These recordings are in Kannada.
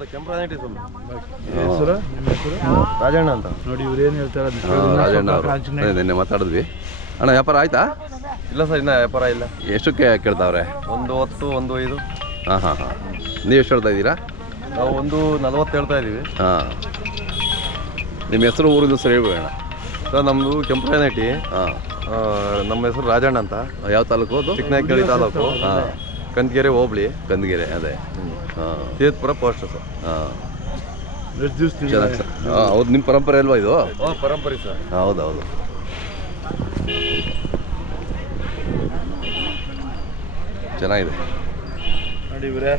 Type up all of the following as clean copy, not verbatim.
ಅಂತ ಕೆಂಪರಾಜ ಹೆಸರು ನಿಮ್ಮ ಹೆಸರು ರಾಜಣ್ಣ ಅಂತ ನೋಡಿ ಇವ್ರು ಏನು ಹೇಳ್ತಾರೆ ರಾಜಣ್ಣ ಅವರು ನಿನ್ನೆ ಮಾತಾಡಿದ್ವಿ ಅಣ್ಣ ವ್ಯಾಪಾರ ಆಯ್ತಾ ಇಲ್ಲ ಸರ್ ಇನ್ನೂ ವ್ಯಾಪಾರ ಇಲ್ಲ ಎಷ್ಟಕ್ಕೆ ಕೇಳ್ತಾವ್ರೆ 110 105 ಹಾಂ ನೀವು ಎಷ್ಟು ಹೇಳ್ತಾ ಇದ್ದೀರಾ ನಾವು 140 ಹೇಳ್ತಾ ಇದ್ದೀವಿ ಹಾಂ ನಿಮ್ಮ ಹೆಸರು ಊರಿನ ಸರಿ ಹೇಳ್ಬೇಡ ಸರ್ ನಮ್ಮದು ಕೆಂಪರಾಜನಟ್ಟಿ ಹಾಂ ನಮ್ಮ ಹೆಸರು ರಾಜಣ್ಣ ಅಂತ ಯಾವ ತಾಲೂಕು ಅದು ಚಿಕ್ಕನಾಯಕನಹಳ್ಳಿ ತಾಲೂಕು ಹಾಂ ಕಂದಗೆರೆ ಹೋಬಳಿ ಕಂದಗೆರೆ ಅದೇ ಹಾಂ ಸೇತ್ಪುರ ಪೋಸ್ಟ್ ಸರ್ ಹಾಂ ಎಷ್ಟು ದಿವಸ ಚೆನ್ನಾಗಿ ಸರ್ ಹೌದು ನಿಮ್ಮ ಪರಂಪರೆ ಅಲ್ವಾ ಇದು ಪರಂಪರೆ ಸರ್ ಹೌದೌದು ಚೆನ್ನಾಗಿದೆ ನೋಡಿ ಇವರೇ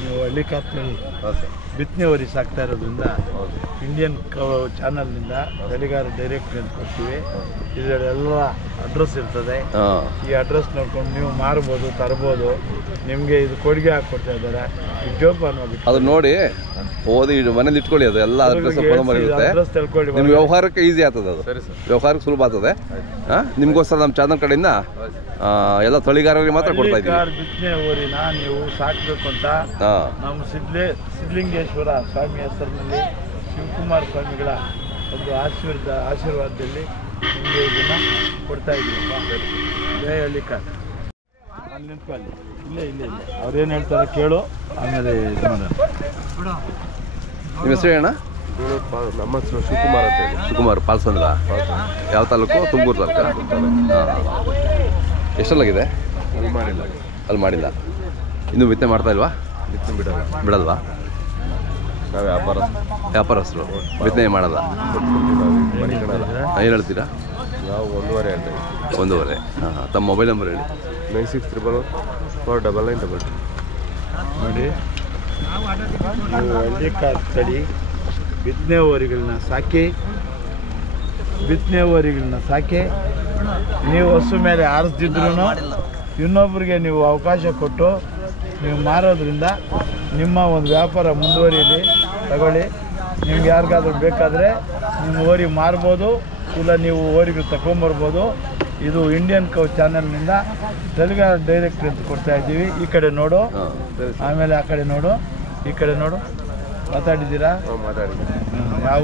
ನೀವು ಹಳ್ಳಿ ಕಾತ್ನಲ್ಲಿ ಹಾಂ ಸರ್ ಬಿತ್ತನೆ ವರಿ ಸಾಕ್ತಾ ಇರೋದ್ರಿಂದ ಇಂಡಿಯನ್ ಚಾನಲ್ನಿಂದ ಬೆಳೆಗಾರ ಡೈರೆಕ್ಟ್ ಅಂತ ಕೊಡ್ತೀವಿ ಇದರಲ್ಲೆಲ್ಲ ಅಡ್ರೆಸ್ ಇರ್ತದೆ ಹಾಂ ಈ ಅಡ್ರೆಸ್ ನೋಡ್ಕೊಂಡು ನೀವು ಮಾರ್ಬೋದು ತರ್ಬೋದು ನಿಮಗೆ ಇದು ಕೊಡುಗೆ ಹಾಕ್ಕೊಡ್ತಾ ಇದ್ದಾರೆ ಈ ಜೋಪಾನ ಅದು ನೋಡಿ ಓದಿ ಮನೇಲಿ ಇಟ್ಕೊಳ್ಳಿ ಅದು ಎಲ್ಲ ಅಡ್ರೆಸ್ ಫೋನ್ ನಂಬರ್ ಇರುತ್ತೆ ಅಡ್ರೆಸ್ ತಿಳ್ಕೊಳ್ಳಿ ನಿಮ್ಮ ವ್ಯವಹಾರಕ್ಕೆ ಈಸಿ ಆಗ್ತದೆ ಅದು ಸರಿ ಸರ್ ವ್ಯವಹಾರಕ್ಕೆ ಸುಲಭ ಆಗ್ತದೆ ಹಾಂ ನಿಮಗೋಸ್ಕರ ನಮ್ಮ ಚಾನಲ್ ಕಡೆಯಿಂದ ಎಲ್ಲ ತಳಿಗಾರರಿಗೆ ಮಾತ್ರ ಕೊಡ್ತಾ ಇದ್ದೀವಿ ಬಿತ್ತನೆ ಊರಿನ ನೀವು ಸಾಕಬೇಕು ಅಂತ ಹಾಂ ನಮ್ಮ ಸಿದ್ಧಲಿಂಗೇಶ್ವರ ಸ್ವಾಮಿ ಹೆಸರಿನಲ್ಲಿ ಶಿವಕುಮಾರ ಸ್ವಾಮಿಗಳ ಒಂದು ಆಶೀರ್ವಾದದಲ್ಲಿ ನಿಮಗೆ ಇದನ್ನು ಕೊಡ್ತಾ ಇದ್ದೀವಪ್ಪ ಜಯ ಹಳ್ಳಿ ಕಾರ್ ಅಲ್ಲಿ ನಿಂತ್ಕೊಳ್ಳಿ ಇಲ್ಲೇ ಅವ್ರೇನು ಹೇಳ್ತಾರೆ ಕೇಳು ಆಮೇಲೆ ಇದು ಮಾಡೋಣ ನಿಮ್ಮ ಹೆಸರು ಅಣ್ಣ ನಮ್ಮ ಹೆಸರು ಶಿವಕುಮಾರ್ ಅಂತ ಹೇಳಿ ಶಿವಕುಮಾರ್ ಪಾಲ್ಸಂದ್ರ ಯಾವ ತಾಲೂಕು ತುಮಕೂರು ತಾಲೂಕು ಹಾಂ ಎಷ್ಟಲ್ಲಾಗಿದೆ ಅಲ್ಲಿ ಮಾಡಿಲ್ಲ ಇನ್ನೂ ಬಿತ್ತನೆ ಮಾಡ್ತಾ ಇಲ್ವಾ ಬಿಡಲ್ವಾ ನಾವು ವ್ಯಾಪಾರಸ್ಥರು ಬಿತ್ತನೆ ಮಾಡಲ್ಲ ಏನು ಹೇಳ್ತೀರಾ ನಾವು 1.5 ಹೇಳ್ತಾ ಇದ್ದೀವಿ 1.5 ಹಾಂ ತಮ್ಮ ಮೊಬೈಲ್ ನಂಬರ್ ಹೇಳಿ 9631 ನೋಡಿ ನೀವು ಹಳ್ಳಿ ಕಾರ್ ತಳಿ ಬಿತ್ತನೆ ಹೋರಿಗಳನ್ನ ಸಾಕಿ ನೀವು ಹಸು ಮೇಲೆ ಆರಿಸ್ದಿದ್ರು ಇನ್ನೊಬ್ಬರಿಗೆ ನೀವು ಅವಕಾಶ ಕೊಟ್ಟು ನೀವು ಮಾರೋದ್ರಿಂದ ನಿಮ್ಮ ಒಂದು ವ್ಯಾಪಾರ ಮುಂದುವರಿಯಲಿ ತಗೊಳ್ಳಿ ನಿಮ್ಗೆ ಯಾರಿಗಾದ್ರೂ ಬೇಕಾದರೆ ನಿಮ್ಮ ಹೋರಿ ಮಾರ್ಬೋದು ಇಲ್ಲ ನೀವು ಹೋರಿಗಳು ತಗೊಂಬರ್ಬೋದು ಇದು ಇಂಡಿಯನ್ ಕೌ ಚಾನಲ್ನಿಂದ ತೆಲುಗಾರ ಡೈರೆಕ್ಟ್ ಅಂತ ಕೊಡ್ತಾ ಇದ್ದೀವಿ ಈ ಕಡೆ ನೋಡು ಆಮೇಲೆ ಆ ಕಡೆ ನೋಡು ಈ ಕಡೆ ನೋಡು ಮಾತಾಡಿದ್ದೀರಾ ಮಾತಾಡಿ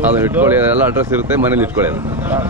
ಅದು ಇಟ್ಕೊಳ್ಳಿ ಎಲ್ಲ ಅಡ್ರೆಸ್ ಇರುತ್ತೆ ಮನೇಲಿ ಇಟ್ಕೊಳ್ಳಿ ಅದು ಹಾಂ